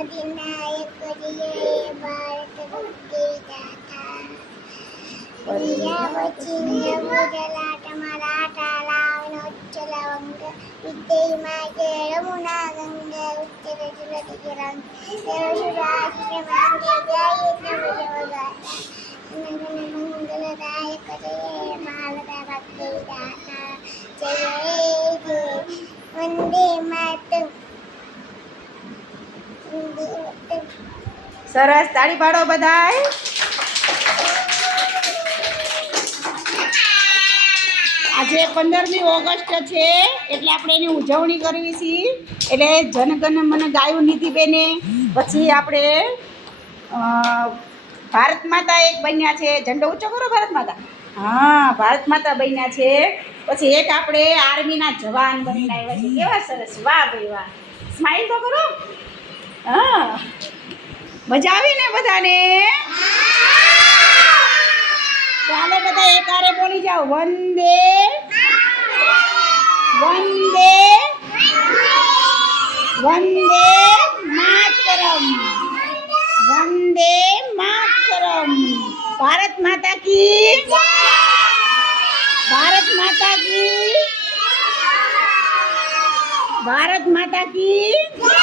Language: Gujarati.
अधिनायक जय भारत की गाथा पंजाब चिन्ह भूजलाट मराठा लावण उच्चल वंग विद्येमा यमुना गंगा उत्तर जलधिरंग देवशुराजी मांगे जय जगवगाता मंगलदायक जय भारत भक्ति गाथा जय जय वंदे मातरम। સરસ, તાળી પાડો બધાય. આજે 15મી ઓગસ્ટ છે એટલે આપણે એની ઉજવણી કરવી છે. એટલે જનગણ મન ગાયું નીતિ બેને પછી આપણે ભારત માતા એક બન્યા છે. ઝંડો ઊંચો કરો ભારત માતા. હા, ભારત માતા બન્યા છે. પછી એક આપણે આર્મીના જવાન બનીને આવ્યા છે. કેવા સરસ, વાહ ભાઈ વાહ. સ્માઈલ તો કરો. હા, મજા આવી ને બધાને? ચાલો બધા એકારે બોલી જાઓ, વંદે વંદે વંદે માતરમ, વંદે માતરમ. ભારત માતા કી, ભારત માતા કી, ભારત માતા કી.